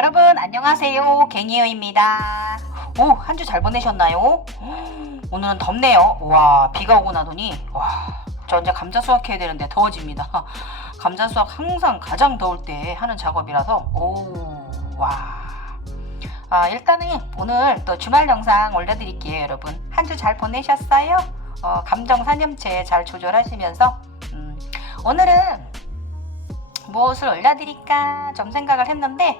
여러분 안녕하세요. 갱이어입니다. 오, 한 주 잘 보내셨나요? 오늘은 덥네요. 와, 비가 오고 나더니 저 이제 감자 수확해야 되는데 더워집니다. 감자 수확 항상 가장 더울 때 하는 작업이라서 일단은 오늘 또 주말 영상 올려드릴게요. 여러분 한 주 잘 보내셨어요? 감정 사념체 잘 조절하시면서 오늘은 무엇을 올려드릴까 좀 생각을 했는데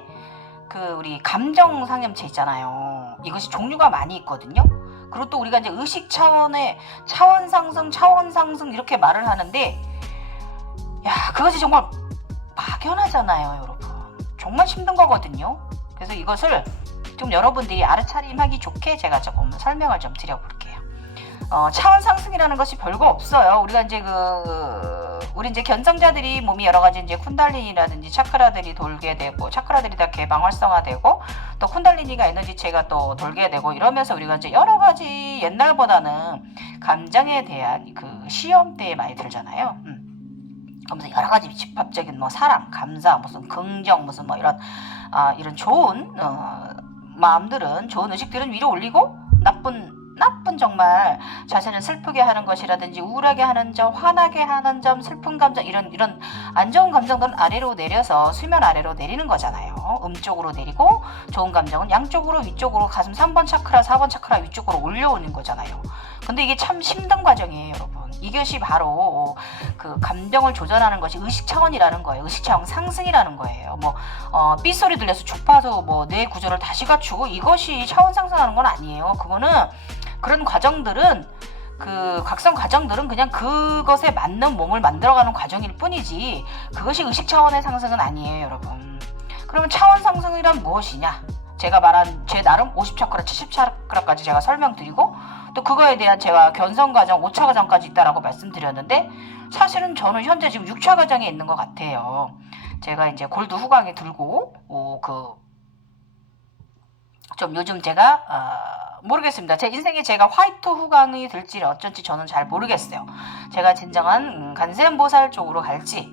우리 감정 상념체 있잖아요. 이것이 종류가 많이 있거든요. 그리고 또 우리가 이제 의식 차원의 차원 상승 이렇게 말을 하는데 그것이 정말 막연하잖아요, 여러분. 정말 힘든 거거든요. 그래서 이것을 좀 여러분들이 알아차림하기 좋게 제가 조금 설명을 좀 드려볼게요. 차원 상승이라는 것이 별거 없어요. 우리가 이제 우리 이제 견성자들이 몸이 여러 가지 이제 쿤달리니라든지 차크라들이 돌게 되고, 차크라들이 다 개방 활성화되고, 또 쿤달리니가 에너지체가 또 돌게 되고, 이러면서 우리가 이제 여러 가지 옛날보다는 감정에 대한 시험대에 많이 들잖아요. 그러면서 여러 가지 집합적인 사랑, 감사, 무슨 긍정, 무슨 이런 좋은 마음들은, 좋은 의식들은 위로 올리고, 나쁜 정말 자신을 슬프게 하는 것이라든지 우울하게 하는 점, 화나게 하는 점, 슬픈 감정, 이런 안 좋은 감정들은 아래로 내려서 수면 아래로 내리는 거잖아요. 쪽으로 내리고, 좋은 감정은 양쪽으로, 위쪽으로, 가슴 3번 차크라, 4번 차크라 위쪽으로 올려오는 거잖아요. 근데 이게 참 힘든 과정이에요, 여러분. 이것이 바로 감정을 조절하는 것이 의식 차원이라는 거예요. 의식 차원 상승이라는 거예요. 삐소리 들려서 주파수 뇌 구조를 다시 갖추고, 이것이 차원 상승하는 건 아니에요. 그런 과정들은, 각성 과정들은 그냥 그것에 맞는 몸을 만들어가는 과정일 뿐이지, 그것이 의식 차원의 상승은 아니에요, 여러분. 그러면 차원 상승이란 무엇이냐? 제가 말한 제 나름 50차크라, 70차크라까지 제가 설명드리고, 또 그거에 대한 제가 견성 과정, 5차 과정까지 있다라고 말씀드렸는데, 사실은 저는 현재 지금 6차 과정에 있는 것 같아요. 제가 이제 골드 후광이 들고, 좀 요즘 제가 모르겠습니다. 제 인생에 제가 화이트 후광이 들지 어쩐지 저는 잘 모르겠어요. 제가 진정한 간세음보살 쪽으로 갈지,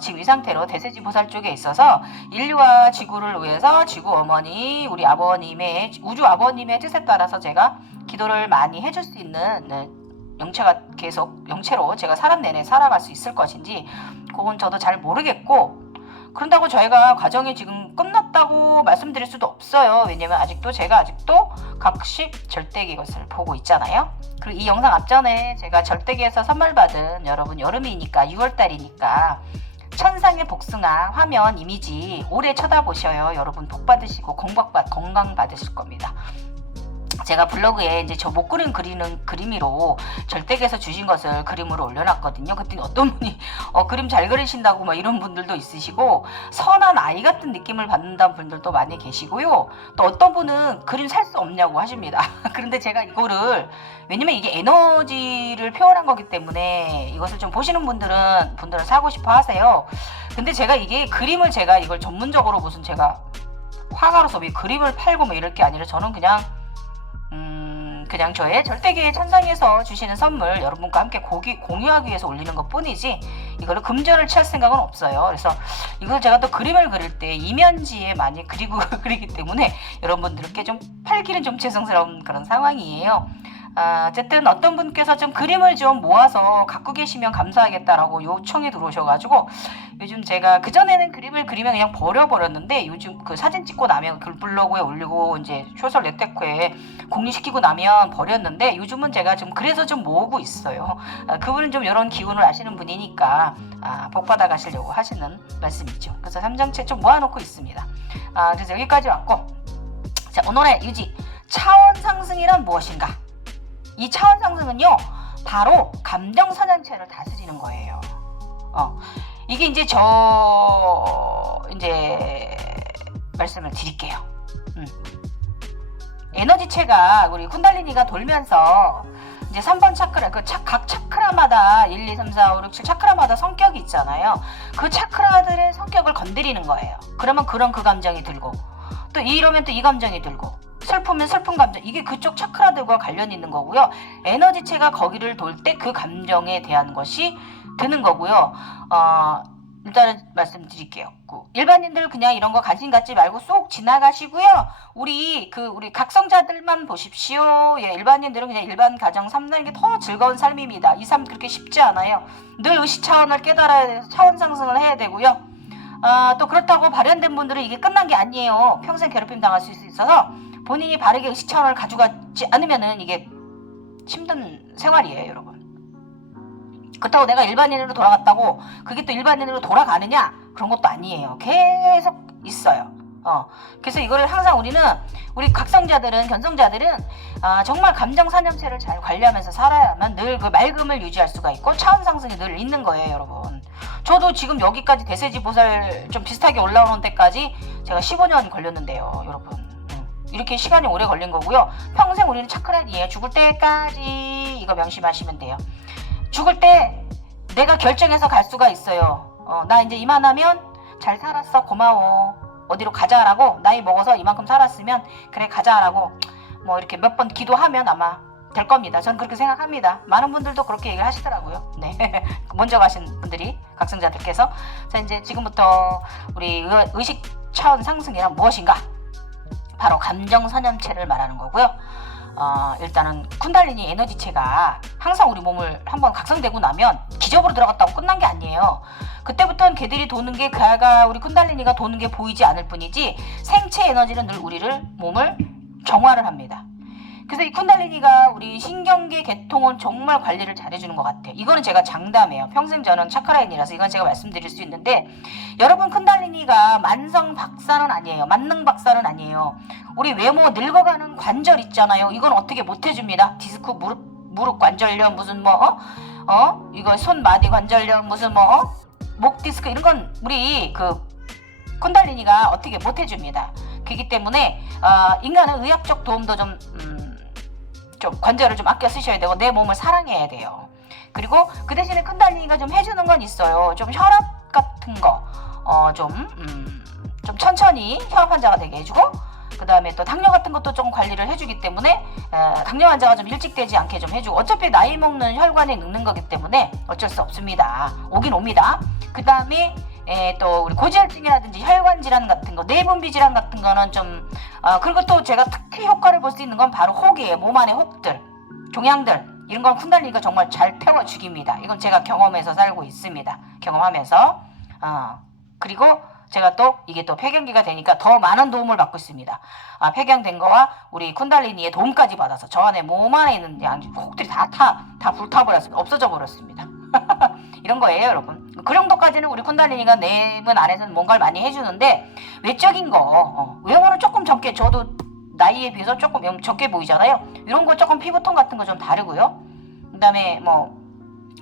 지금 이 상태로 대세지 보살 쪽에 있어서 인류와 지구를 위해서 지구 어머니, 우리 아버님의, 우주 아버님의 뜻에 따라서 제가 기도를 많이 해줄 수 있는 영체가 계속 영체로 제가 사람 내내 살아갈 수 있을 것인지, 그건 저도 잘 모르겠고, 그런다고 저희가 과정이 지금 끝났다고 말씀드릴 수도 없어요. 왜냐면 제가 아직도 각식 절대기 것을 보고 있잖아요. 그리고 이 영상 앞전에 제가 절대기에서 선물 받은, 여러분 여름이니까 6월달이니까 천상의 복숭아 화면 이미지 오래 쳐다보셔요. 여러분 복 받으시고 건강 받으실 겁니다. 제가 블로그에 이제 저 못 그리는 그림으로 절대기에서 주신 것을 그림으로 올려놨거든요. 그때 어떤 분이 그림 잘 그리신다고 이런 분들도 있으시고, 선한 아이 같은 느낌을 받는다는 분들도 많이 계시고요. 또 어떤 분은 그림 살 수 없냐고 하십니다. 그런데 제가 이거를, 왜냐면 이게 에너지를 표현한 거기 때문에 이것을 좀 보시는 분들은 사고 싶어 하세요. 근데 제가 그림을 제가 이걸 전문적으로 무슨 제가 화가로서 그림을 팔고 이럴 게 아니라, 저는 그냥 저의 절대기의 천상에서 주시는 선물 여러분과 함께 공유하기 위해서 올리는 것 뿐이지, 이걸로 금전을 취할 생각은 없어요. 그래서 이걸 제가 또 그림을 그릴 때 이면지에 많이 그리기 때문에 여러분들께 좀 팔기는 좀 죄송스러운 그런 상황이에요. 어쨌든 어떤 분께서 좀 그림을 좀 모아서 갖고 계시면 감사하겠다라고 요청이 들어오셔가지고, 요즘 제가 그전에는 그림을 그리면 그냥 버려버렸는데, 요즘 사진 찍고 나면 블로그에 올리고 이제 소셜 네트워크에 공유시키고 나면 버렸는데, 요즘은 제가 그래서 좀 모으고 있어요. 그분은 좀 이런 기운을 아시는 분이니까 복 받아 가시려고 하시는 말씀이죠. 그래서 3장채 좀 모아놓고 있습니다. 그래서 여기까지 왔고, 자, 오늘의 유지 차원 상승이란 무엇인가? 이 차원 상승은요, 바로 감정 선양체를 다스리는 거예요. 이게 이제 말씀을 드릴게요. 에너지체가 우리 쿤달리니가 돌면서 이제 3번 차크라, 각 차크라마다 1, 2, 3, 4, 5, 6, 7 차크라마다 성격이 있잖아요. 그 차크라들의 성격을 건드리는 거예요. 그러면 그 감정이 들고, 또 이러면 또 이 감정이 들고, 슬프면 슬픈 감정, 이게 그쪽 차크라들과 관련이 있는 거고요. 에너지체가 거기를 돌 때 그 감정에 대한 것이 드는 거고요. 일단은 말씀드릴게요. 일반인들 그냥 이런 거 관심 갖지 말고 쏙 지나가시고요. 우리 각성자들만 보십시오. 예, 일반인들은 그냥 일반 가정 산다는 게 더 즐거운 삶입니다. 이 삶 그렇게 쉽지 않아요. 늘 의식 차원을 깨달아야 돼서 차원 상승을 해야 되고요. 또 그렇다고 발현된 분들은 이게 끝난 게 아니에요. 평생 괴롭힘 당할 수 있어서 본인이 바르게 의식 차원을 가져가지 않으면은 이게 힘든 생활이에요, 여러분. 그렇다고 내가 일반인으로 돌아갔다고 그게 또 일반인으로 돌아가느냐? 그런 것도 아니에요. 계속 있어요. 그래서 이거를 항상 우리 각성자들은, 견성자들은 정말 감정 산염체를 잘 관리하면서 살아야만 늘 그 맑음을 유지할 수가 있고 차원 상승이 늘 있는 거예요, 여러분. 저도 지금 여기까지 대세지 보살 좀 비슷하게 올라오는 데까지 제가 15년 걸렸는데요, 여러분. 이렇게 시간이 오래 걸린 거고요. 평생 우리는 차크란이에요. 죽을 때까지 이거 명심하시면 돼요. 죽을 때 내가 결정해서 갈 수가 있어요. 나 이제 이만하면 잘 살았어, 고마워, 어디로 가자라고, 나이 먹어서 이만큼 살았으면 그래 가자라고 뭐 이렇게 몇 번 기도하면 아마 될 겁니다. 저는 그렇게 생각합니다. 많은 분들도 그렇게 얘기를 하시더라고요. 네. 먼저 가신 분들이, 각성자들께서. 자, 이제 지금부터 우리 의식 차원 상승이란 무엇인가? 바로 감정 선염체를 말하는 거고요. 일단은 쿤달리니 에너지체가 항상 우리 몸을 한번 각성되고 나면 기적으로 들어갔다고 끝난 게 아니에요. 그때부터는 걔들이 도는 게, 우리 쿤달리니가 도는 게 보이지 않을 뿐이지 생체 에너지는 늘 몸을 정화를 합니다. 그래서 이 쿤달리니가 우리 신경계 계통은 정말 관리를 잘해주는 것 같아요. 이거는 제가 장담해요. 평생 저는 차크라인이라서 이건 제가 말씀드릴 수 있는데, 여러분 쿤달리니가 만성 박사는 아니에요. 만능 박사는 아니에요. 우리 외모 늙어가는 관절 있잖아요. 이건 어떻게 못해줍니다. 디스크, 무릎 관절염, 무슨 이거 손마디 관절염, 무슨 목 디스크, 이런 건 우리 쿤달리니가 어떻게 못해줍니다. 그렇기 때문에 인간은 의학적 도움도 좀 관절을 좀 아껴 쓰셔야 되고 내 몸을 사랑해야 돼요. 그리고 그 대신에 쿤달리니가 좀 해주는 건 있어요. 좀 혈압 같은 거 좀 천천히 혈압 환자가 되게 해주고, 그 다음에 또 당뇨 같은 것도 좀 관리를 해주기 때문에 당뇨 환자가 좀 일찍 되지 않게 좀 해주고, 어차피 나이 먹는 혈관에 늙는 거기 때문에 어쩔 수 없습니다. 오긴 옵니다. 그 다음에 또 우리 고지혈증이라든지 혈관 질환 같은 거, 내분비 질환 같은 거는 좀 그리고 또 제가 특히 효과를 볼 수 있는 건 바로 혹이에요. 몸 안에 혹들, 종양들, 이런 건 쿤달리니가 정말 잘 태워 죽입니다. 이건 제가 경험해서 살고 있습니다. 경험하면서. 그리고 제가 또 이게 또 폐경기가 되니까 더 많은 도움을 받고 있습니다. 폐경된 거와 우리 쿤달리니의 도움까지 받아서 저 안에 몸 안에 있는 혹들이 다 불타버렸습니다. 없어져 버렸습니다. 이런 거예요, 여러분. 그 정도까지는 우리 쿤달리니가 내면 안에서는 뭔가를 많이 해주는데, 외적인 거, 외모는 조금 적게, 저도 나이에 비해서 조금 적게 보이잖아요. 이런 거 조금 피부톤 같은 거 좀 다르고요. 그 다음에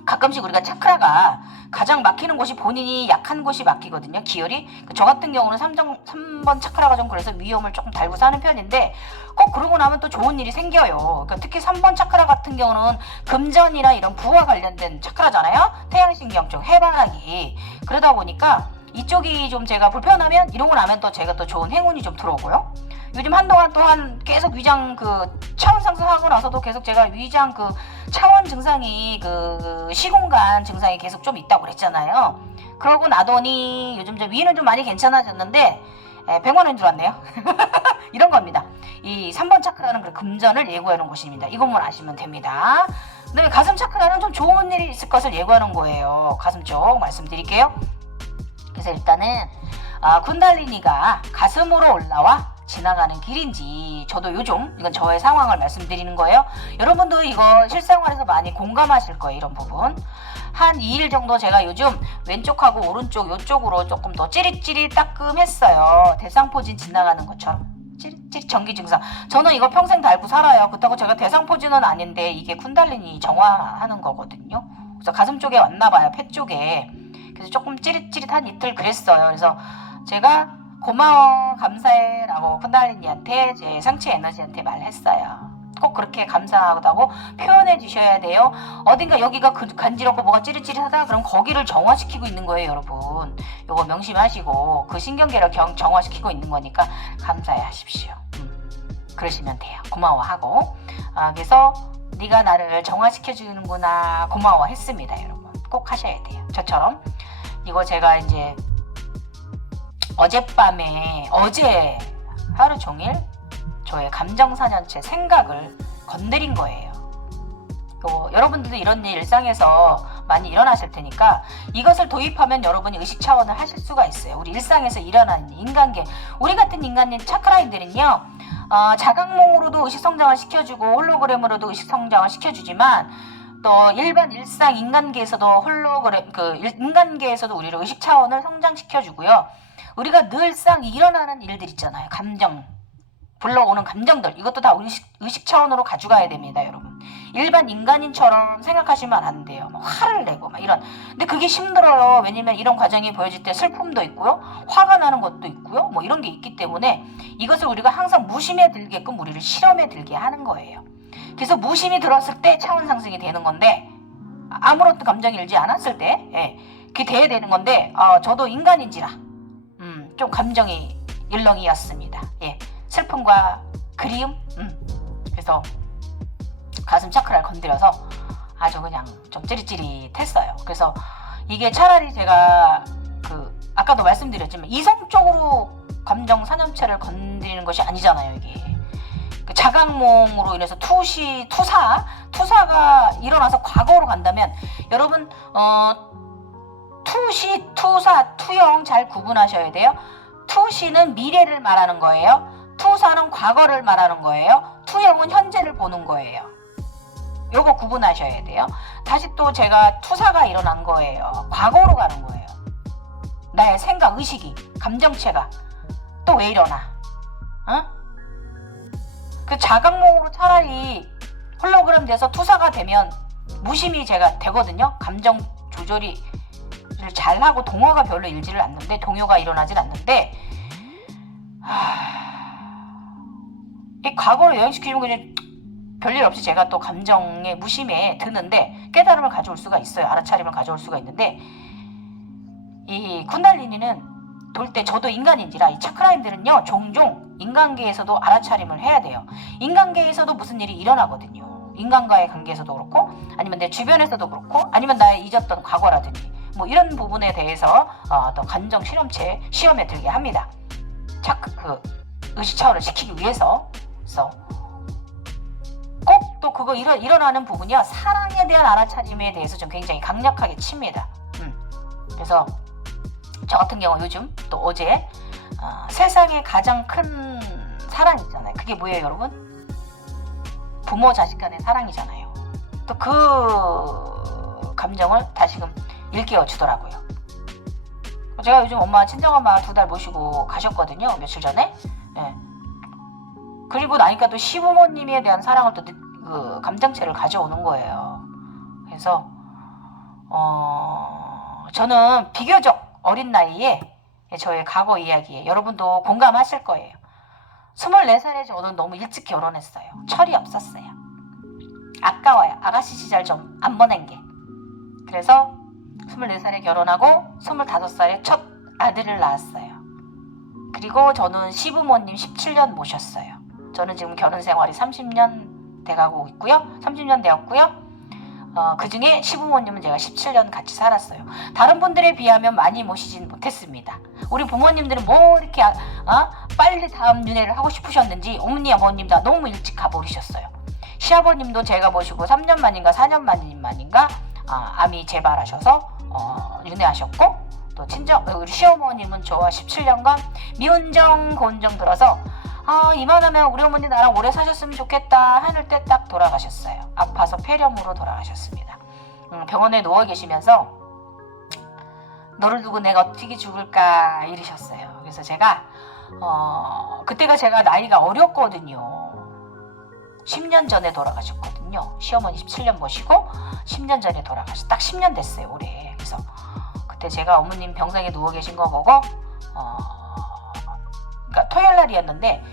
가끔씩 우리가 차크라가 가장 막히는 곳이 본인이 약한 곳이 막히거든요. 기혈이. 저 같은 경우는 3번 차크라가 좀 그래서 위험을 조금 달고 사는 편인데, 꼭 그러고 나면 또 좋은 일이 생겨요. 그러니까 특히 3번 차크라 같은 경우는 금전이나 이런 부와 관련된 차크라잖아요. 태양신경 쪽 해바라기. 그러다 보니까 이쪽이 좀 제가 불편하면, 이러고 나면 또 제가 또 좋은 행운이 좀 들어오고요. 요즘 한동안 또한 계속 위장 차원 상승하고 나서도 계속 제가 위장 차원 증상이 시공간 증상이 계속 좀 있다고 그랬잖아요. 그러고 나더니 요즘 위는 좀 많이 괜찮아졌는데 100만 원 들어왔네요. 이런 겁니다. 이 3번 차크라는 금전을 예고하는 곳입니다. 이것만 아시면 됩니다. 그다음에 가슴 차크라는 좀 좋은 일이 있을 것을 예고하는 거예요. 가슴 쪽 말씀드릴게요. 그래서 일단은 쿤달리니가 가슴으로 올라와 지나가는 길인지, 저도 요즘 이건 저의 상황을 말씀드리는 거예요. 여러분도 이거 실생활에서 많이 공감하실 거예요. 이런 부분 한 2일 정도 제가 요즘 왼쪽하고 오른쪽 요쪽으로 조금 더 찌릿찌릿 따끔했어요. 대상포진 지나가는 것처럼 찌릿찌릿 전기 증상. 저는 이거 평생 달고 살아요. 그렇다고 제가 대상포진은 아닌데 이게 쿤달리니 정화하는 거거든요. 그래서 가슴 쪽에 왔나 봐요. 폐 쪽에. 그래서 조금 찌릿찌릿한 이틀 그랬어요. 그래서 제가 고마워, 감사해 라고 쿤달리니한테, 제 상체 에너지한테 말했어요. 꼭 그렇게 감사하다고 표현해 주셔야 돼요. 어딘가 여기가 간지럽고 뭐가 찌릿찌릿하다 그럼 거기를 정화시키고 있는 거예요, 여러분. 요거 명심하시고 그 신경계를 정화시키고 있는 거니까 감사해 하십시오. 그러시면 돼요. 고마워하고. 그래서 네가 나를 정화시켜 주는구나, 고마워 했습니다, 여러분. 꼭 하셔야 돼요. 저처럼. 이거 제가 이제 어제 하루 종일 저의 감정사년체 생각을 건드린 거예요. 여러분들도 이런 일 일상에서 많이 일어나실 테니까 이것을 도입하면 여러분이 의식 차원을 하실 수가 있어요. 우리 일상에서 일어나는 인간계, 우리 같은 인간인 차크라인들은요, 자각몽으로도 의식 성장을 시켜주고 홀로그램으로도 의식 성장을 시켜주지만 또 일반 일상 인간계에서도 인간계에서도 우리를 의식 차원을 성장시켜주고요. 우리가 늘상 일어나는 일들 있잖아요. 감정, 불러오는 감정들, 이것도 다 의식 차원으로 가져가야 됩니다, 여러분. 일반 인간인처럼 생각하시면 안 돼요. 막 화를 내고 막 이런. 근데 그게 힘들어요. 왜냐면 이런 과정이 보여질 때 슬픔도 있고요, 화가 나는 것도 있고요, 뭐 이런 게 있기 때문에 이것을 우리가 항상 무심에 들게끔 우리를 실험에 들게 하는 거예요. 그래서 무심이 들었을 때 차원 상승이 되는 건데, 아무런 감정이 일지 않았을 때 그게 돼야 되는 건데, 저도 인간인지라 좀 감정이 일렁이었습니다. 슬픔과 그리움, 그래서 가슴 차크라를 건드려서 아주 그냥 좀 찌릿찌릿했어요. 그래서 이게 차라리 제가 아까도 말씀드렸지만 이성적으로 감정 사념체를 건드리는 것이 아니잖아요. 이게 자각몽으로 인해서 투사가 일어나서 과거로 간다면, 여러분 투시, 투사, 투영 잘 구분하셔야 돼요. 투시는 미래를 말하는 거예요. 투사는 과거를 말하는 거예요. 투영은 현재를 보는 거예요. 요거 구분하셔야 돼요. 다시 또 제가 투사가 일어난 거예요. 과거로 가는 거예요. 나의 생각, 의식이, 감정체가 또 왜 일어나? 그 자각몽으로 차라리 홀로그램 돼서 투사가 되면 무심히 제가 되거든요. 감정 조절이 잘하고 동화가 별로 일지를 않는데, 동요가 일어나질 않는데, 이 과거로 여행시키면 그냥 별일 없이 제가 또 감정의 무심에 드는데 깨달음을 가져올 수가 있어요. 알아차림을 가져올 수가 있는데, 이 쿤달리니는 돌 때 저도 인간인지라 이 차크라인들은요, 종종 인간계에서도 알아차림을 해야 돼요. 인간계에서도 무슨 일이 일어나거든요. 인간과의 관계에서도 그렇고, 아니면 내 주변에서도 그렇고, 아니면 나의 잊었던 과거라든지 뭐 이런 부분에 대해서 또 감정 실험체 시험에 들게 합니다. 의식 차원을 시키기 위해서. 그래서 꼭 또 그거 일어나는 부분이요, 사랑에 대한 알아차림에 대해서 좀 굉장히 강력하게 칩니다. 그래서 저 같은 경우 요즘 또 어제 세상에 가장 큰 사랑 있잖아요. 그게 뭐예요, 여러분? 부모 자식 간의 사랑이잖아요. 또 그 감정을 다시금 일깨워 주더라고요. 제가 요즘 친정엄마 2달 모시고 가셨거든요, 며칠 전에. 그리고 나니까 또 시부모님에 대한 사랑을 또 감정체를 가져오는 거예요. 그래서 저는 비교적 어린 나이에 저의 과거 이야기에 여러분도 공감하실 거예요. 24살에 저는 너무 일찍 결혼했어요. 철이 없었어요. 아까워요. 아가씨 시절 좀 안 보낸 게. 그래서 24살에 결혼하고 25살에 첫 아들을 낳았어요. 그리고 저는 시부모님 17년 모셨어요. 저는 지금 결혼 생활이 30년 돼가고 있고요. 30년 되었고요. 그 중에 시부모님은 제가 17년 같이 살았어요. 다른 분들에 비하면 많이 모시진 못했습니다. 우리 부모님들은 뭐 이렇게 빨리 다음 윤회를 하고 싶으셨는지 어머니 아버님 다 너무 일찍 가버리셨어요. 시아버님도 제가 모시고 3년 만인가 4년 만인가 암이 재발하셔서 윤회하셨고, 또 우리 시어머님은 저와 17년간 미운정 고운정 들어서 이만하면 우리 어머니 나랑 오래 사셨으면 좋겠다 하늘 때 딱 돌아가셨어요. 아파서 폐렴으로 돌아가셨습니다. 병원에 누워 계시면서 너를 두고 내가 어떻게 죽을까 이러셨어요. 그래서 제가 그때가 제가 나이가 어렸거든요. 10년 전에 돌아가셨거든요. 시어머니 17년 모시고 10년 전에 돌아가셨어요. 딱 10년 됐어요, 올해. 그래서 그때 제가 어머님 병상에 누워 계신 거 보고 그러니까 토요일 날이었는데,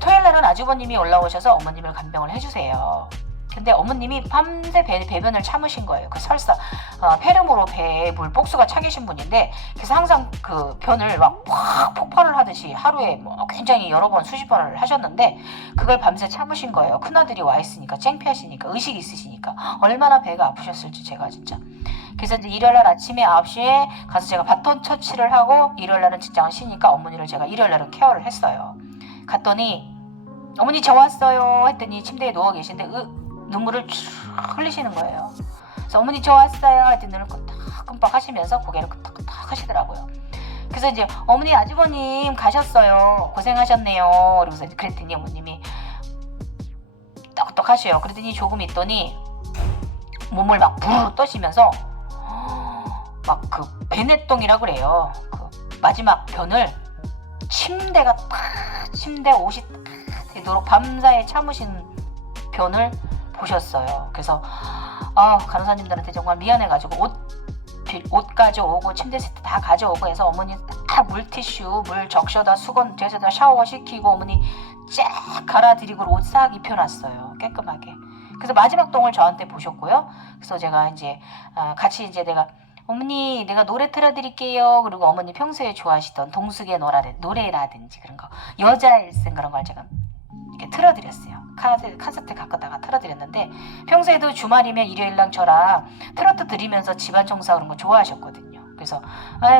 토요일 날은 아주버님이 올라오셔서 어머님을 간병을 해주세요. 근데 어머님이 밤새 배변을 참으신 거예요. 그 설사 폐렴으로 배에 물복수가 차 계신 분인데, 그래서 항상 그 변을 막 확 폭발을 하듯이 하루에 뭐 굉장히 여러 번 수십 번을 하셨는데, 그걸 밤새 참으신 거예요. 큰아들이 와 있으니까, 창피하시니까, 의식이 있으시니까. 얼마나 배가 아프셨을지 제가 진짜. 그래서 이제 일요일날 아침에 9시에 가서 제가 바톤 터치를 하고, 일요일날은 직장을 쉬니까 어머니를 제가 일요일날은 케어를 했어요. 갔더니 어머니 저 왔어요 했더니 침대에 누워 계신데 눈물을 쭉 흘리시는 거예요. 그래서 어머니 저 왔어요 했더니 눈을 끔뻑 하시면서 고개를 끄덕끄덕 하시더라고요. 그래서 이제 어머니 아주버님 가셨어요. 고생하셨네요. 그러면서 그랬더니 어머님이 떡떡 하셔요. 그랬더니 조금 있더니 몸을 막 부르르 떠시면서 막 그 베네똥이라고 그래요. 그 마지막 변을 침대 옷이 딱 되도록 밤사이 참으신 변을 보셨어요. 그래서 간호사님들한테 정말 미안해가지고 옷 가져오고 침대 세트 다 가져오고 해서 어머니 다 물티슈 물 적셔다 수건 제서다 샤워시키고 어머니 쫙 갈아드리고 옷 싹 입혀놨어요. 깨끗하게. 그래서 마지막 똥을 저한테 보셨고요. 그래서 제가 이제 같이 이제 어머니 내가 노래 틀어드릴게요. 그리고 어머니 평소에 좋아하시던 동숙의 노래라든지 그런 거 여자 일생 그런 걸 제가 이렇게 틀어드렸어요. 카세트 갖고다가 틀어드렸는데, 평소에도 주말이면 일요일날 저랑 트로트 들으면서 집안 청소하고 그런 거 좋아하셨거든요. 그래서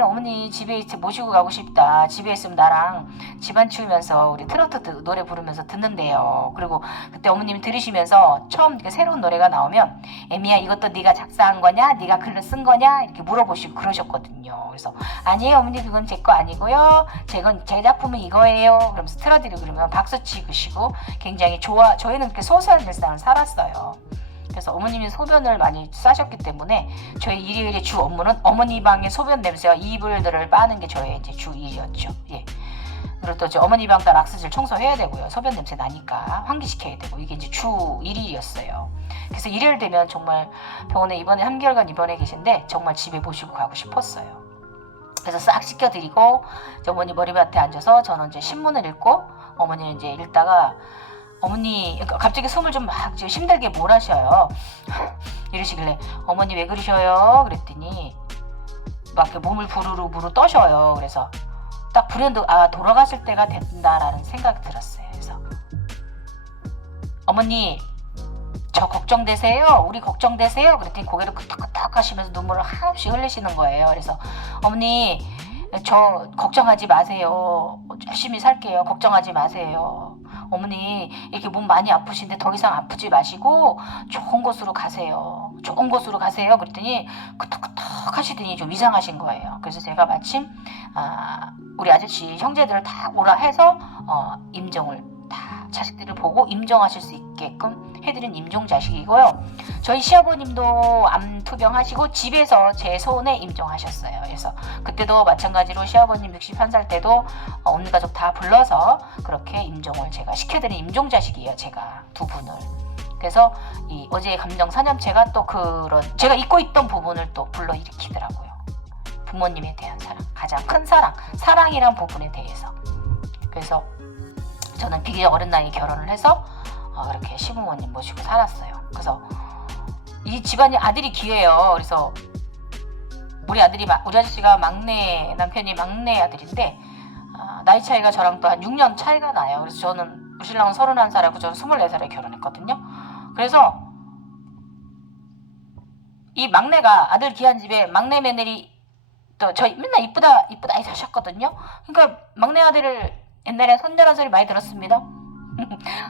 어머니 집에 모시고 가고 싶다. 집에 있으면 나랑 집안 치우면서 우리 트로트 노래 부르면서 듣는데요. 그리고 그때 어머님이 들으시면서 처음 새로운 노래가 나오면 애미야 이것도 네가 작사한 거냐? 네가 글을 쓴 거냐? 이렇게 물어보시고 그러셨거든요. 그래서 아니에요 어머니 그건 제 거 아니고요. 제 작품은 이거예요. 그러면서 틀어드리고 그러면 박수 치시고 굉장히 저희는 그렇게 소소한 일상을 살았어요. 그래서 어머님이 소변을 많이 싸셨기 때문에 저희 일요일의 주 업무는 어머니 방의 소변 냄새와 이불들을 빠는 게 저의 이제 주 일이었죠. 예. 그리고 또 어머니 방도 락스질 청소해야 되고요. 소변 냄새 나니까 환기시켜야 되고 이게 이제 주 일이었어요. 그래서 일요일 되면 정말 병원에 이번에 3개월간 입원해 계신데 정말 집에 모시고 가고 싶었어요. 그래서 싹 씻겨드리고 어머니 머리맡에 앉아서 저는 이제 신문을 읽고 어머니는 이제 읽다가 어머니 갑자기 숨을 좀 막 힘들게 몰아셔요. 이러시길래 어머니 왜 그러셔요? 그랬더니 막 몸을 부르르 떠셔요. 그래서 딱 불현듯 돌아가실 때가 된다라는 생각이 들었어요. 그래서 어머니 저 걱정되세요? 우리 걱정되세요? 그랬더니 고개를 끄덕끄덕 하시면서 눈물을 한없이 흘리시는 거예요. 그래서 어머니 저 걱정하지 마세요. 열심히 살게요. 걱정하지 마세요. 어머니 이렇게 몸 많이 아프신데 더 이상 아프지 마시고 좋은 곳으로 가세요. 좋은 곳으로 가세요. 그랬더니 끄덕끄덕 하시더니 좀 이상하신 거예요. 그래서 제가 마침 우리 아저씨 형제들을 다 오라 해서 임종을 다 자식들을 보고 임종하실 수 있게끔 해드린 임종자식이고요. 저희 시아버님도 암 투병하시고 집에서 제 손에 임종하셨어요. 그래서 그때도 마찬가지로 시아버님 61살 때도 온 가족 다 불러서 그렇게 임종을 제가 시켜드린 임종자식이에요. 제가 두 분을. 그래서 이 어제의 감정 사념체가 또 그런 제가 잊고 있던 부분을 또 불러일으키더라고요. 부모님에 대한 사랑, 가장 큰 사랑이란 부분에 대해서. 그래서 저는 비교적 어린 나이에 결혼을 해서 그렇게 시부모님 모시고 살았어요. 그래서 이 집안이 아들이 귀해요. 그래서 우리 아저씨가 남편이 막내 아들인데 나이 차이가 저랑 또 한 6년 차이가 나요. 그래서 저는 우리 신랑은 31살이고 저는 24살에 결혼했거든요. 그래서 이 막내가 아들 귀한 집에 막내 며느리 또 저희 맨날 이쁘다 하셨거든요. 그러니까 막내 아들을 옛날에 손자란 소리 많이 들었습니다.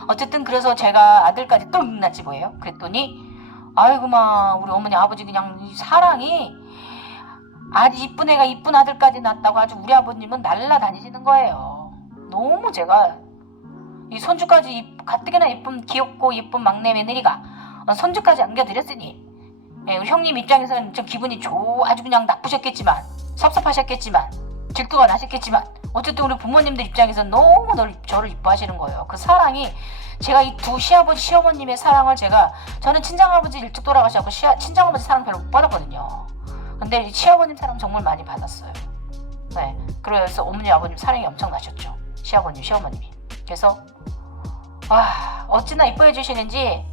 어쨌든 그래서 제가 아들까지 또 낳지 뭐예요. 그랬더니 아이고마 우리 어머니 아버지 그냥 사랑이 아주 이쁜 애가 이쁜 아들까지 낳았다고 아주 우리 아버님은 날라다니시는 거예요. 너무 제가 이 손주까지 가뜩이나 귀엽고 예쁜 막내 며느리가 손주까지 안겨드렸으니 우리 형님 입장에서는 좀 기분이 아주 그냥 나쁘셨겠지만 섭섭하셨겠지만 질투가 나셨겠지만 어쨌든 우리 부모님들 입장에서는 너무 저를 이뻐하시는 거예요. 그 사랑이 제가 이 두 시아버지 시어머님의 사랑을 저는 친정아버지 일찍 돌아가셔서 친정아버지 사랑 별로 못 받았거든요. 근데 시아버님 사랑 정말 많이 받았어요. 네, 그래서 어머니 아버님 사랑이 엄청 나셨죠. 시아버님 시어머님이. 그래서 어찌나 이뻐해 주시는지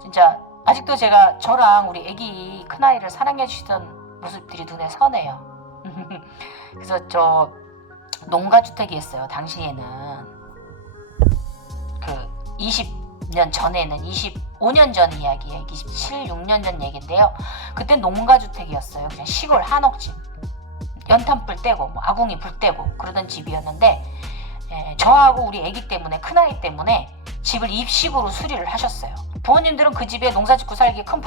진짜 아직도 제가 저랑 우리 애기 큰아이를 사랑해 주시던 모습들이 눈에 선해요. 그래서 저 농가주택이었어요. 당시에는 그 20년 전에는 25년 전 이야기예요. 27, 6년 전 얘기인데요. 그땐 농가주택이었어요. 그냥 시골 한옥집. 연탄불 떼고 뭐 아궁이 불 떼고 그러던 집이었는데 저하고 우리 애기 때문에 큰아이 때문에 집을 입식으로 수리를 하셨어요. 부모님들은 그 집에 농사짓고 살기에 큰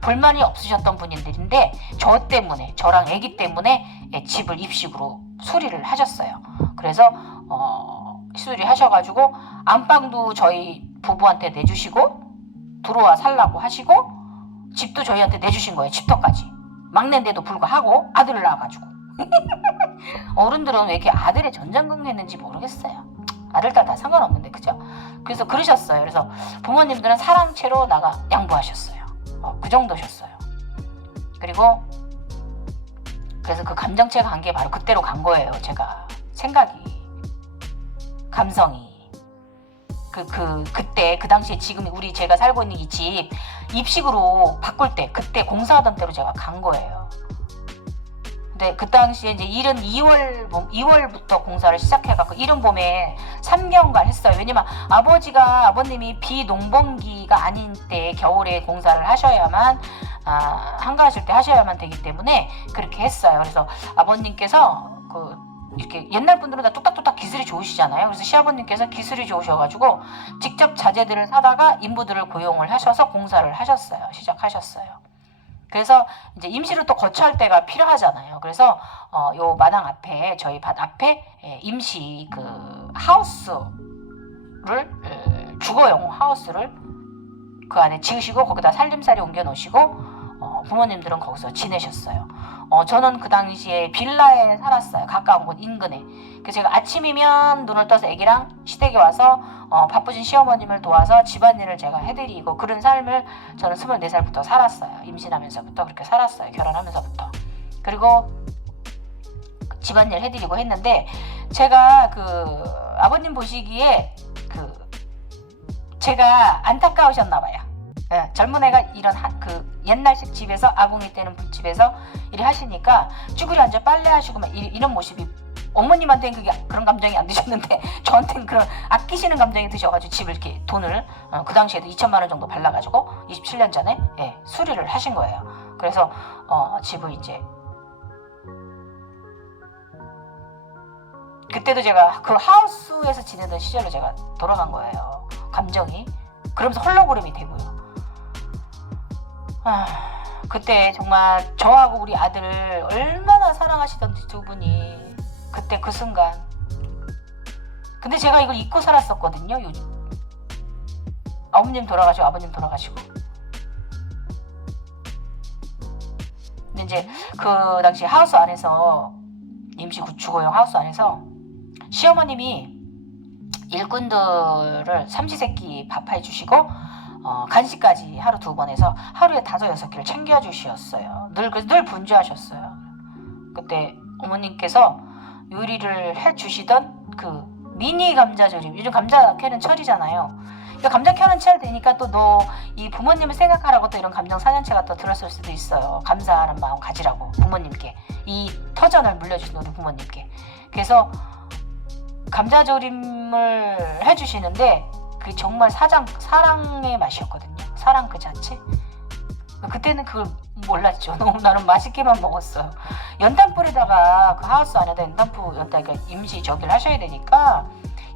불만이 없으셨던 분들인데 저 때문에 저랑 애기 때문에 집을 입식으로 수리를 하셨어요. 그래서 수리하셔가지고 안방도 저희 부부한테 내주시고 들어와 살라고 하시고 집도 저희한테 내주신 거예요. 집터까지. 막내인데도 불구하고 아들을 낳아가지고. 어른들은 왜 이렇게 아들의 전전긍긍했는지 모르겠어요. 아들 딸 다 상관없는데 그죠? 그래서 그러셨어요. 그래서 부모님들은 사랑채로 양보하셨어요. 그 정도셨어요. 그리고 그래서 그 감정체가 간 게 바로 그때로 간 거예요. 제가 생각이 감성이 그때 그 당시에 지금 제가 살고 있는 이 집 입식으로 바꿀 때 그때 공사하던 때로 제가 간 거예요. 근데 그 당시에 이제 일은 2월부터 공사를 시작해갖고 이른 봄에 3개월간 했어요. 왜냐면 아버님이 비농번기가 아닌 때 겨울에 공사를 하셔야만 한가하실 때 하셔야만 되기 때문에 그렇게 했어요. 그래서 아버님께서 이렇게 옛날 분들은 다 뚝딱뚝딱 기술이 좋으시잖아요. 그래서 시아버님께서 기술이 좋으셔가지고 직접 자재들을 사다가 인부들을 고용을 하셔서 공사를 하셨어요. 시작하셨어요. 그래서 이제 임시로 또 거처할 때가 필요하잖아요. 그래서 요 마당 앞에 저희 밭 앞에 임시 그 하우스를 주거용 하우스를 그 안에 지으시고 거기다 살림살이 옮겨 놓으시고 부모님들은 거기서 지내셨어요. 저는 그 당시에 빌라에 살았어요. 가까운 곳 인근에. 그래서 제가 아침이면 눈을 떠서 애기랑 시댁에 와서 바쁘신 시어머님을 도와서 집안일을 제가 해드리고 그런 삶을 저는 24살부터 살았어요. 임신하면서부터 그렇게 살았어요. 결혼하면서부터. 그리고 집안일 해드리고 했는데 제가 그 아버님 보시기에 제가 안타까우셨나 봐요. 네, 젊은 애가 이런 그 옛날식 집에서 아궁이 떼는 집에서 일을 하시니까 쭈그리 앉아 빨래하시고 막 이런 모습이 어머님한테는 그런 감정이 안 드셨는데 저한테는 그런 아끼시는 감정이 드셔가지고 집을 이렇게 돈을 그 당시에도 2천만 원 정도 발라가지고 27년 전에 수리를 하신 거예요. 그래서 집을 이제 그때도 제가 그 하우스에서 지내던 시절로 제가 돌아간 거예요. 감정이. 그러면서 홀로그램이 되고요. 그때 정말 저하고 우리 아들을 얼마나 사랑하시던지 두 분이 그때 그 순간. 근데 제가 이걸 잊고 살았었거든요. 요즘 어머님 돌아가시고 아버님 돌아가시고. 근데 이제 그 당시 하우스 안에서 임시 주거용 하우스 안에서 시어머님이 일꾼들을 삼시세끼 밥해 주시고 간식까지 하루 2번 해서 하루에 5, 6끼를 챙겨주셨어요. 늘 분주하셨어요. 그때 어머님께서 요리를 해주시던 그 미니 감자조림. 요즘 감자 캐는 철이잖아요. 그러니까 감자 캐는 철 되니까 또 너 이 부모님을 생각하라고 또 이런 감정 사연체가 또 들었을 수도 있어요. 감사하는 마음 가지라고 부모님께 이 터전을 물려주신 우리 부모님께. 그래서 감자조림을 해주시는데 그 정말 사랑의 맛이었거든요. 사랑 그 자체. 그때는 그걸 몰랐죠. 너무 나는 맛있게만 먹었어요. 연탄불에다가 그 하우스 안에다 그러니까 임시 저기를 하셔야 되니까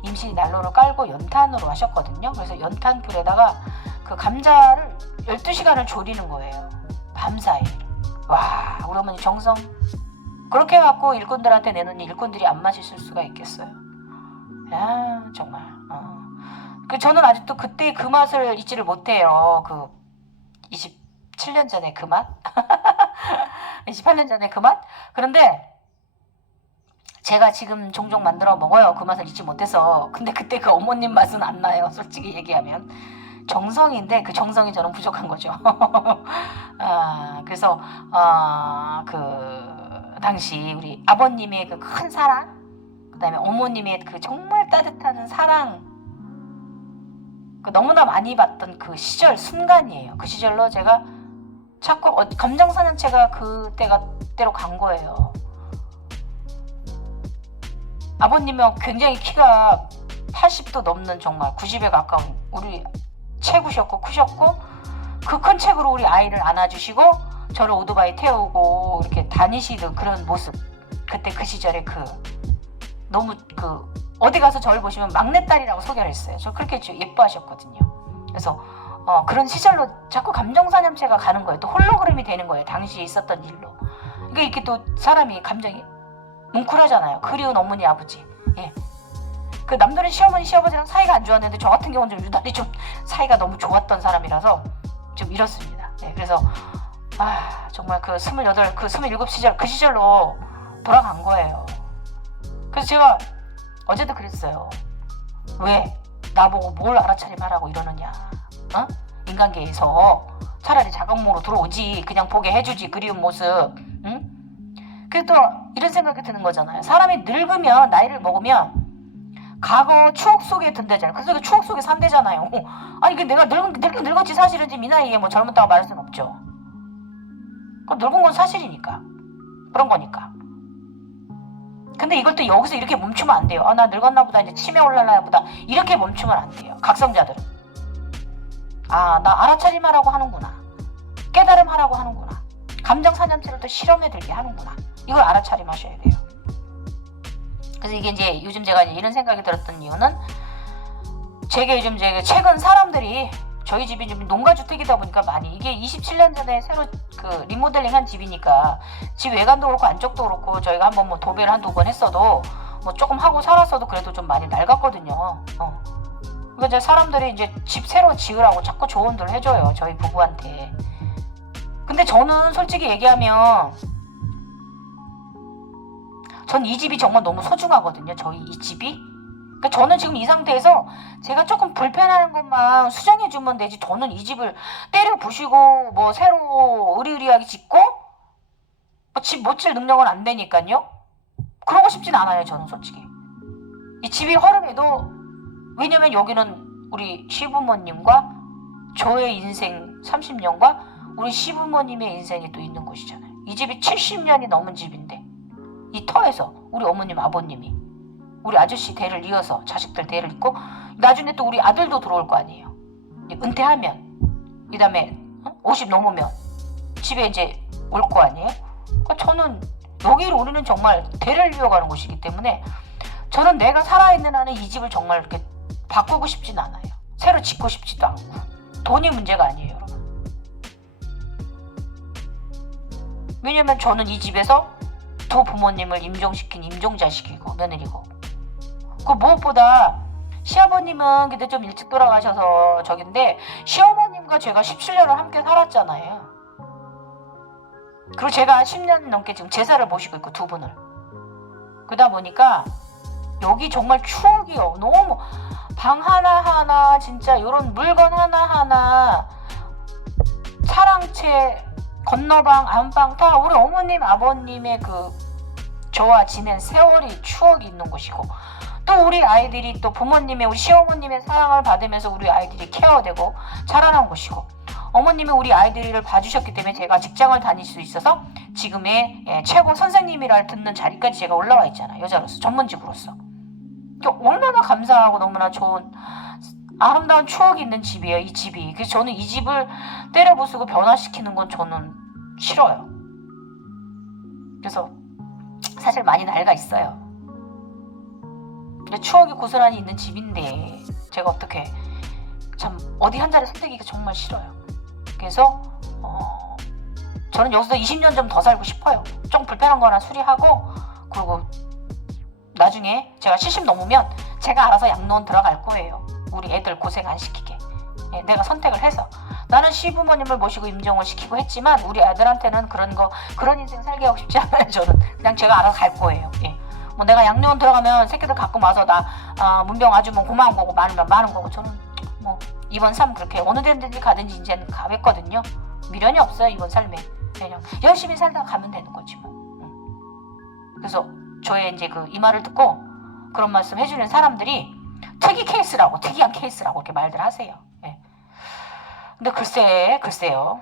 임시 난로를 깔고 연탄으로 하셨거든요. 그래서 연탄불에다가 그 감자를 12시간을 조리는 거예요. 밤사이. 와, 우리 어머니 정성. 그렇게 해갖고 일꾼들한테 내놓니 일꾼들이 안 마실 수가 있겠어요. 야, 정말. 저는 아직도 그때 그 맛을 잊지를 못해요. 그 27년 전에 그 맛? 28년 전에 그 맛? 그런데 제가 지금 종종 만들어 먹어요. 그 맛을 잊지 못해서. 근데 그때 그 어머님 맛은 안 나요. 솔직히 얘기하면. 정성인데 그 정성이 저는 부족한 거죠. 그래서 그 당시 우리 아버님의 그 큰 사랑, 그 다음에 어머님의 그 정말 따뜻한 사랑, 그 너무나 많이 봤던 그 시절 순간이에요. 그 시절로 제가 자꾸 감정사냥체가 그때로 간 거예요. 아버님은 굉장히 키가 80도 넘는 정말 90에 가까운 우리 체구셨고 크셨고 그 큰 체구로 우리 아이를 안아주시고 저를 오토바이 태우고 이렇게 다니시던 그런 모습. 그때 그 시절에 너무 어디 가서 저를 보시면 막내딸이라고 소개를 했어요. 저 그렇게 예뻐하셨거든요. 그래서 그런 시절로 자꾸 감정사념체가 가는 거예요. 또 홀로그램이 되는 거예요. 당시에 있었던 일로. 그러니까 이렇게 또 사람이 감정이 뭉클하잖아요. 그리운 어머니 아버지. 예. 그 남들은 시어머니 시아버지랑 사이가 안 좋았는데 저 같은 경우는 좀 유달리 좀 사이가 너무 좋았던 사람이라서 좀 이렇습니다. 예. 그래서 정말 그 28, 그 27 시절 그 시절로 돌아간 거예요. 그래서 제가 어제도 그랬어요. 왜 나보고 뭘 알아차림하라고 이러느냐. 인간계에서 차라리 자각몽으로 들어오지. 그냥 보게 해주지. 그리운 모습. 응? 그래서 또 이런 생각이 드는 거잖아요. 사람이 늙으면 나이를 먹으면 과거 추억 속에 든다잖아요. 그래서 추억 속에 산대잖아요. 아니 내가 늙긴 늙었지 사실은 지금 이 나이에 뭐 젊었다고 말할 수는 없죠. 늙은 건 사실이니까. 그런 거니까. 근데 이걸 또 여기서 이렇게 멈추면 안 돼요. 나 늙었나 보다 이제 치매 올라나 보다 이렇게 멈추면 안 돼요. 각성자들은. 나 알아차림하라고 하는구나. 깨달음하라고 하는구나. 감정사념체를 또 실험해들게 하는구나. 이걸 알아차림하셔야 돼요. 그래서 이게 이제 요즘 제가 이런 생각이 들었던 이유는 제게 요즘 최근 사람들이 저희 집이 좀 농가주택이다 보니까 많이 이게 27년 전에 새로 리모델링한 집이니까 집 외관도 그렇고 안쪽도 그렇고 저희가 한번 뭐 도배를 한두 번 했어도 뭐 조금 하고 살았어도 그래도 좀 많이 낡았거든요. 그러니까 이제 사람들이 이제 집 새로 지으라고 자꾸 조언들을 해줘요. 저희 부부한테. 근데 저는 솔직히 얘기하면 전 이 집이 정말 너무 소중하거든요. 저희 이 집이. 그러니까 저는 지금 이 상태에서 제가 조금 불편한 것만 수정해주면 되지. 저는 이 집을 때려 부시고 뭐 새로 의리의리하게 짓고 집 못 질 능력은 안 되니까요. 그러고 싶진 않아요. 저는 솔직히. 이 집이 허름해도 왜냐면 여기는 우리 시부모님과 저의 인생 30년과 우리 시부모님의 인생이 또 있는 곳이잖아요. 이 집이 70년이 넘은 집인데 이 터에서 우리 어머님 아버님이 우리 아저씨 대를 이어서 자식들 대를 잇고 나중에 또 우리 아들도 들어올 거 아니에요. 은퇴하면 이 다음에 50 넘으면 집에 이제 올 거 아니에요. 그러니까 저는 여기로 우리는 정말 대를 이어가는 곳이기 때문에 저는 내가 살아있는 한은 이 집을 정말 이렇게 바꾸고 싶진 않아요. 새로 짓고 싶지도 않고. 돈이 문제가 아니에요, 여러분. 왜냐면 저는 이 집에서 두 부모님을 임종시킨 임종자식이고 며느리고. 그 무엇보다 시아버님은 그때 좀 일찍 돌아가셔서 저긴데 시어머님과 제가 17년을 함께 살았잖아요. 그리고 제가 10년 넘게 지금 제사를 모시고 있고 두 분을. 그러다 보니까 여기 정말 추억이요. 너무 방 하나하나 진짜 이런 물건 하나하나 사랑채 건너방 안방 다 우리 어머님 아버님의 저와 지낸 세월이 추억이 있는 곳이고 또 우리 아이들이 또 부모님의 우리 시어머님의 사랑을 받으면서 우리 아이들이 케어되고 자라난 곳이고 어머님이 우리 아이들을 봐주셨기 때문에 제가 직장을 다닐 수 있어서 지금의 최고 선생님이라 듣는 자리까지 제가 올라와 있잖아요. 여자로서 전문직으로서. 얼마나 감사하고 너무나 좋은 아름다운 추억이 있는 집이에요. 이 집이. 그래서 저는 이 집을 때려부수고 변화시키는 건 저는 싫어요. 그래서 사실 많이 낡아 있어요. 근데 추억이 고스란히 있는 집인데 제가 어떻게 참 어디 한 자리 선택하기가 정말 싫어요. 그래서 저는 여기서 20년 좀 더 살고 싶어요. 좀 불편한 거나 수리하고 그리고 나중에 제가 70 넘으면 제가 알아서 양로원 들어갈 거예요. 우리 애들 고생 안 시키게. 내가 선택을 해서. 나는 시부모님을 모시고 임종을 시키고 했지만 우리 아들한테는 그런 인생 살게 하고 싶지 않아요. 저는 그냥 제가 알아서 갈 거예요. 뭐 내가 양로원 들어가면 새끼들 가끔 와서 나 문병 와주면 고마운 거고 많으면 많은 거고 저는 뭐 이번 삶 그렇게 어느 데든지 가든지 이제는 가겠거든요. 미련이 없어요. 이번 삶에. 그냥 열심히 살다가 가면 되는 거지 뭐. 그래서 저의 이제 이 말을 듣고 그런 말씀 해주는 사람들이 특이한 케이스라고 이렇게 말들 하세요. 예. 근데 글쎄요.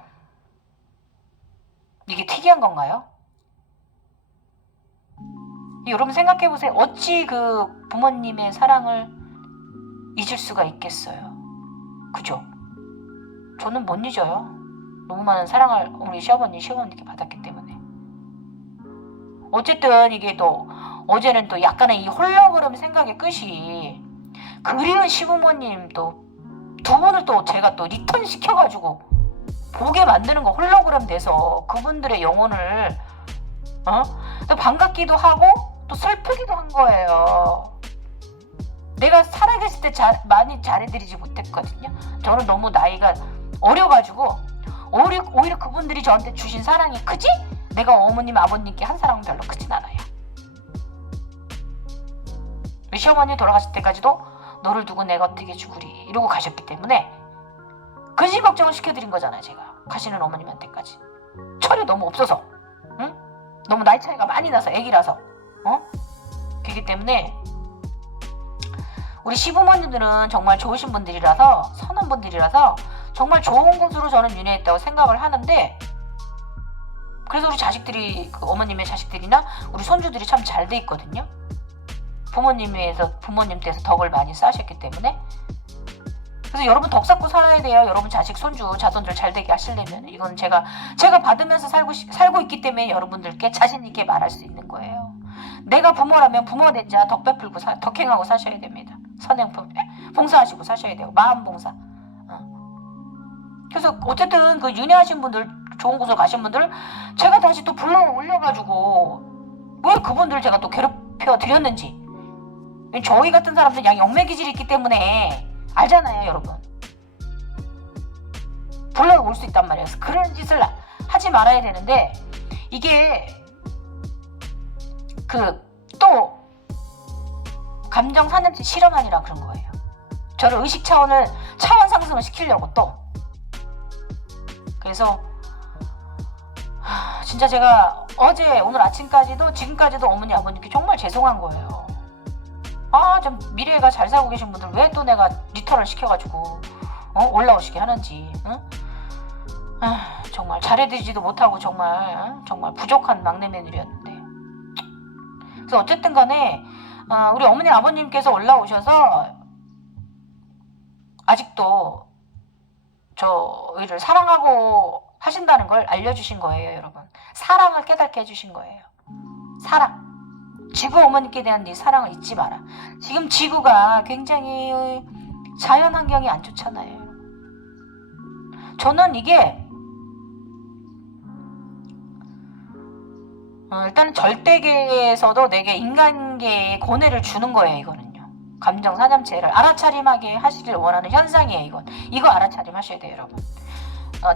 이게 특이한 건가요? 여러분 생각해보세요. 어찌 그 부모님의 사랑을 잊을 수가 있겠어요? 그죠? 저는 못 잊어요. 너무 많은 사랑을 우리 시어머니께 받았기 때문에. 어쨌든 이게 또 어제는 또 약간의 이 홀러그램 생각의 끝이 그리운 시부모님 또 두 분을 또 제가 또 리턴 시켜가지고 보게 만드는 거 홀로그램 돼서 그분들의 영혼을 또 반갑기도 하고 또 슬프기도 한 거예요. 내가 살아계실 때 많이 잘해드리지 못했거든요. 저는 너무 나이가 어려가지고 오히려 그분들이 저한테 주신 사랑이 크지? 내가 어머님 아버님께 한 사랑은 별로 크진 않아요. 시어머니 돌아가실 때까지도 너를 두고 내가 어떻게 죽으리 이러고 가셨기 때문에 그지 걱정을 시켜드린 거잖아요. 제가 가시는 어머님한테까지 철이 너무 없어서, 응? 너무 나이 차이가 많이 나서 애기라서, 그렇기 때문에 우리 시부모님들은 정말 좋으신 분들이라서, 선한 분들이라서 정말 좋은 곳으로 저는 윤회했다고 생각을 하는데, 그래서 우리 자식들이, 그 어머님의 자식들이나 우리 손주들이 참 잘 돼 있거든요. 부모님 께서 덕을 많이 쌓으셨기 때문에. 그래서 여러분 덕 쌓고 살아야 돼요. 여러분 자식, 손주, 자손들 잘 되게 하시려면. 이건 제가 받으면서 살고 있기 때문에 여러분들께 자신 있게 말할 수 있는 거예요. 내가 부모라면 부모 된 자 덕 베풀고 덕행하고 사셔야 됩니다. 봉사하시고 사셔야 돼요. 마음 봉사. 그래서 어쨌든 그 윤회하신 분들, 좋은 곳으로 가신 분들 제가 다시 또 불러 올려가지고 왜 그분들 제가 또 괴롭혀 드렸는지. 저희 같은 사람들은 영매 기질이 있기 때문에 알잖아요, 여러분. 불러올 수 있단 말이에요. 그런 짓을 하지 말아야 되는데, 이게 또 감정 산염체 실험하니라 그런 거예요. 저를 의식 차원 상승을 시키려고 또. 그래서 진짜 제가 오늘 아침까지도 지금까지도 어머니 아버님께 정말 죄송한 거예요. 좀 미래가 잘 살고 계신 분들 왜 또 내가 리턴을 시켜가지고 올라오시게 하는지. 정말 잘해드리지도 못하고 정말 부족한 막내 며느리였는데. 그래서 어쨌든 간에 우리 어머니 아버님께서 올라오셔서 아직도 저희를 사랑하고 하신다는 걸 알려주신 거예요, 여러분. 사랑을 깨닫게 해주신 거예요. 사랑. 지구 어머니께 대한 네 사랑을 잊지 마라. 지금 지구가 굉장히 자연 환경이 안 좋잖아요. 저는 이게 일단 절대계에서도 내게 인간계의 고뇌를 주는 거예요. 이거는요. 감정 사념체를 알아차림하게 하시길 원하는 현상이에요. 이거 알아차림 하셔야 돼요, 여러분.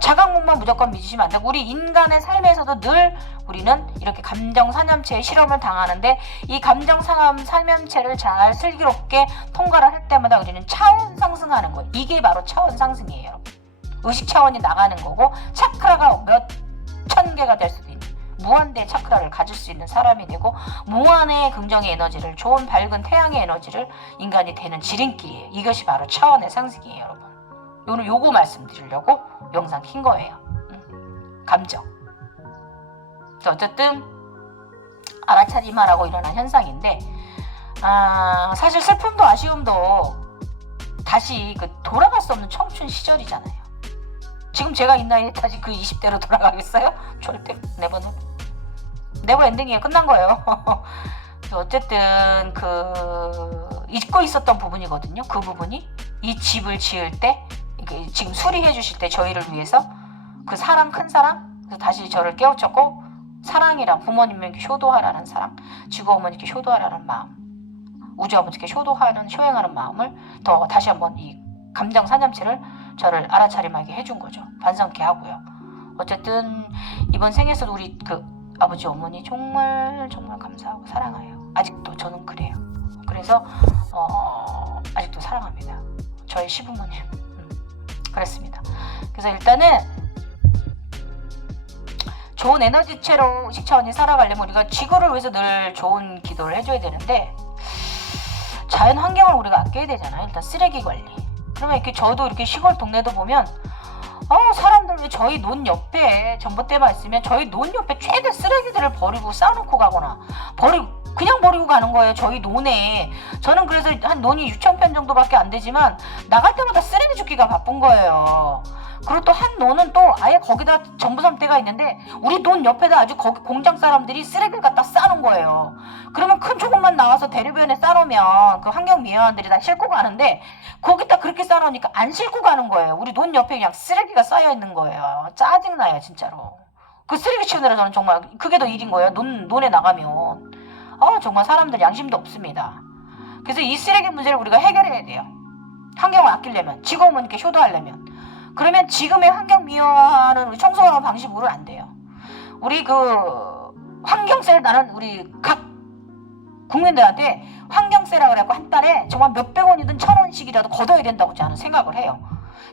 자각몽만 무조건 믿으시면 안 되고, 우리 인간의 삶에서도 늘 우리는 이렇게 감정 사념체의 실험을 당하는데, 이 감정 사념체를 잘 슬기롭게 통과를 할 때마다 우리는 차원 상승하는 거예요. 이게 바로 차원 상승이에요, 여러분. 의식 차원이 나가는 거고, 차크라가 몇 천 개가 될 수도 있는, 무한대의 차크라를 가질 수 있는 사람이 되고, 무한의 긍정의 에너지를, 좋은 밝은 태양의 에너지를 인간이 되는 지름길이에요. 이것이 바로 차원의 상승이에요, 여러분. 오늘 요거 말씀드리려고 영상 킨 거예요. 감정. 어쨌든 알아차림하라고 일어난 현상인데, 사실 슬픔도 아쉬움도 다시 돌아갈 수 없는 청춘 시절이잖아요. 지금 제가 이 나이에 다시 그 20대로 돌아가겠어요? 절대 네버 엔딩이에요. 끝난 거예요. 어쨌든 잊고 있었던 부분이거든요. 그 부분이 이 집을 지을 때, 지금 수리해 주실 때 저희를 위해서 그 사랑, 큰 사랑, 그래서 다시 저를 깨우쳤고, 사랑이랑 부모님에게 효도하라는 사랑, 지구 어머니께 효도하라는 마음, 우주 아버지께 효행하는 마음을 더 다시 한번 이 감정 사념체를 저를 알아차림하게 해준 거죠. 반성케 하고요. 어쨌든 이번 생에서도 우리 아버지 어머니 정말 감사하고 사랑해요. 아직도 저는 그래요. 그래서 아직도 사랑합니다. 저희 시부모님. 그랬습니다. 그래서 일단은 좋은 에너지체로 의식 차원이 살아가려면 우리가 지구를 위해서 늘 좋은 기도를 해줘야 되는데, 자연 환경을 우리가 아껴야 되잖아요. 일단 쓰레기 관리. 그러면 이렇게 저도 이렇게 시골 동네도 보면 사람들 왜 저희 논 옆에 전봇대만 있으면 저희 논 옆에 최대 쓰레기들을 버리고 쌓아놓고 가거나 그냥 버리고 가는 거예요. 저희 논에. 저는 그래서 한 논이 6,000평 정도밖에 안 되지만 나갈 때마다 쓰레기 줍기가 바쁜 거예요. 그리고 또 한 논은 또 아예 거기다 전부섬대가 있는데 우리 논 옆에다 아주 거기 공장 사람들이 쓰레기를 갖다 싸놓은 거예요. 그러면 큰 조금만 나와서 대류변에 싸놓으면 그 환경미화원들이 다 싣고 가는데 거기다 그렇게 싸놓으니까 안 싣고 가는 거예요. 우리 논 옆에 그냥 쓰레기가 쌓여 있는 거예요. 짜증나요 진짜로. 그 쓰레기 치우느라 저는 정말 그게 더 일인 거예요. 논에 나가면. 정말 사람들 양심도 없습니다. 그래서 이 쓰레기 문제를 우리가 해결해야 돼요. 환경을 아끼려면, 지구온을 이렇게 효도하려면. 그러면 지금의 환경미화는 우리 청소하는 방식으로는 안 돼요. 우리 환경세를 나는 우리 각 국민들한테 환경세라 그래갖고 한 달에 정말 몇백 원이든 1,000원씩이라도 걷어야 된다고 저는 생각을 해요.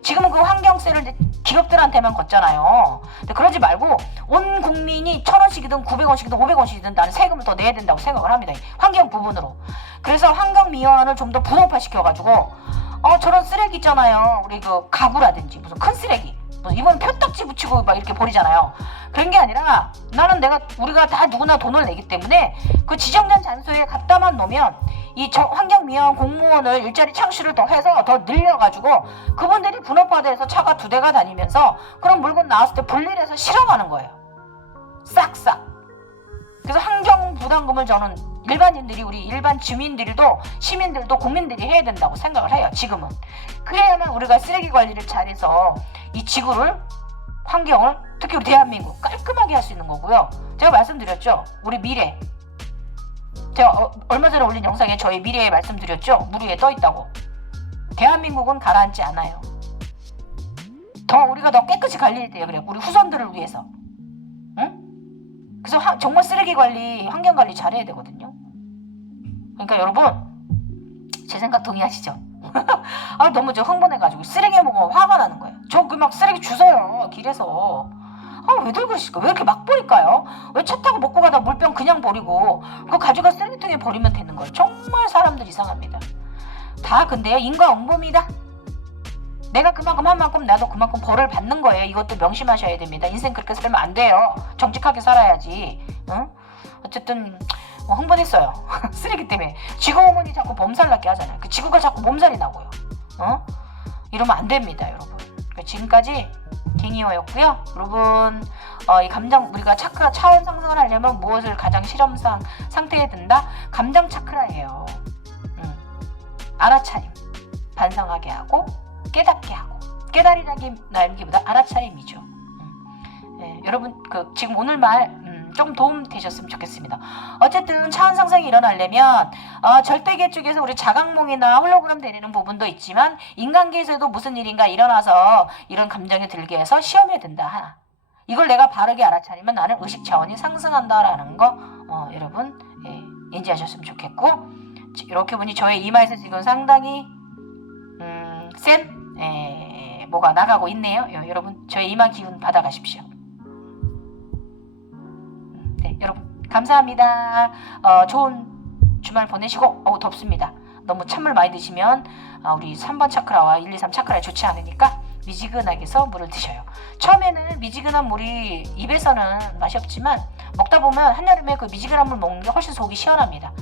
지금은 그 환경세를 기업들한테만 걷잖아요. 근데 그러지 말고 온 국민이 1,000원씩이든 900원씩이든 500원씩이든 나는 세금을 더 내야 된다고 생각을 합니다. 환경 부분으로. 그래서 환경미화원을 좀 더 분업화시켜가지고 저런 쓰레기 있잖아요. 우리 가구라든지 무슨 큰 쓰레기 이번 표딱지 붙이고 막 이렇게 버리잖아요. 그런 게 아니라 우리가 다 누구나 돈을 내기 때문에 그 지정된 장소에 갖다만 놓으면 이 환경미화원 공무원을 일자리 창출을 더 해서 더 늘려가지고 그분들이 분업화돼서 차가 2대가 다니면서 그런 물건 나왔을 때 분리해서 실어가는 거예요. 싹싹. 그래서 환경 부담금을 저는 일반인들이 우리 일반 주민들도 시민들도 국민들이 해야 된다고 생각을 해요. 지금은. 그래야만 우리가 쓰레기 관리를 잘해서 이 지구를 환경을 특히 우리 대한민국 깔끔하게 할 수 있는 거고요. 제가 말씀드렸죠. 우리 미래. 제가 얼마 전에 올린 영상에 저희 미래에 말씀드렸죠. 물 위에 떠 있다고. 대한민국은 가라앉지 않아요. 우리가 더 깨끗이 관리해야 돼요. 그래. 우리 후손들을 위해서. 응? 그래서 정말 쓰레기 관리, 환경 관리 잘해야 되거든요. 그러니까 여러분 제 생각 동의하시죠? 너무 흥분해가지고 쓰레기 먹으면 화가 나는 거예요. 저 막 쓰레기 주워요 길에서. 왜들 그러실까? 왜 이렇게 막 버릴까요? 왜 차 타고 먹고 가다 물병 그냥 버리고 그거 가져가 쓰레기통에 버리면 되는 거예요. 정말 사람들 이상합니다. 다 근데요 인과응보입니다. 내가 그만큼 한 만큼 나도 그만큼 벌을 받는 거예요. 이것도 명심하셔야 됩니다. 인생 그렇게 살면 안 돼요. 정직하게 살아야지. 응? 어쨌든 흥분했어요. 쓰레기 때문에. 지구온난이 자꾸 몸살나게 하잖아요. 그 지구가 자꾸 몸살이 나고요. 이러면 안 됩니다, 여러분. 지금까지 갱이어였고요. 여러분 이 감정 우리가 차크라 차원 상승을 하려면 무엇을 가장 실험상 상태에 든다? 감정 차크라예요. 알아차림, 반성하게 하고 깨닫게 하고 깨달이라기보다 알아차림이죠. 여러분 지금 오늘 말 좀 도움 되셨으면 좋겠습니다. 어쨌든 차원 상승이 일어나려면 절대계 쪽에서 우리 자각몽이나 홀로그램 되리는 부분도 있지만 인간계에서도 무슨 일인가 일어나서 이런 감정이 들게 해서 시험에 든다. 이걸 내가 바르게 알아차리면 나는 의식 차원이 상승한다라는 거 여러분 인지하셨으면 좋겠고 이렇게 보니 저의 이마에서 지금 상당히 센 뭐가 나가고 있네요. 여러분 저의 이마 기운 받아가십시오. 네, 여러분 감사합니다. 좋은 주말 보내시고 덥습니다. 너무 찬물 많이 드시면 우리 3번 차크라와 1, 2, 3 차크라에 좋지 않으니까 미지근하게 해서 물을 드셔요. 처음에는 미지근한 물이 입에서는 맛이 없지만 먹다 보면 한여름에 그 미지근한 물 먹는 게 훨씬 속이 시원합니다.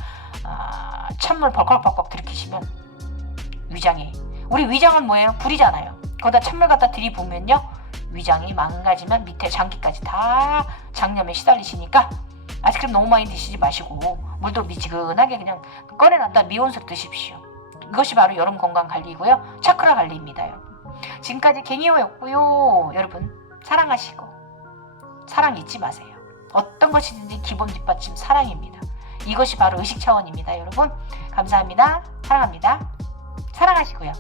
찬물 벌컥벌컥 들이키시면 우리 위장은 뭐예요? 불이잖아요. 거기다 찬물 갖다 들이부으면요 위장이 망가지면 밑에 장기까지 다 장염에 시달리시니까 아이스크림 너무 많이 드시지 마시고 물도 미지근하게 그냥 꺼내놨다 미온수로 드십시오. 이것이 바로 여름 건강 관리이고요. 차크라 관리입니다. 지금까지 갱이호였고요. 여러분 사랑하시고 사랑 잊지 마세요. 어떤 것이든지 기본 뒷받침 사랑입니다. 이것이 바로 의식 차원입니다. 여러분 감사합니다. 사랑합니다. 사랑하시고요.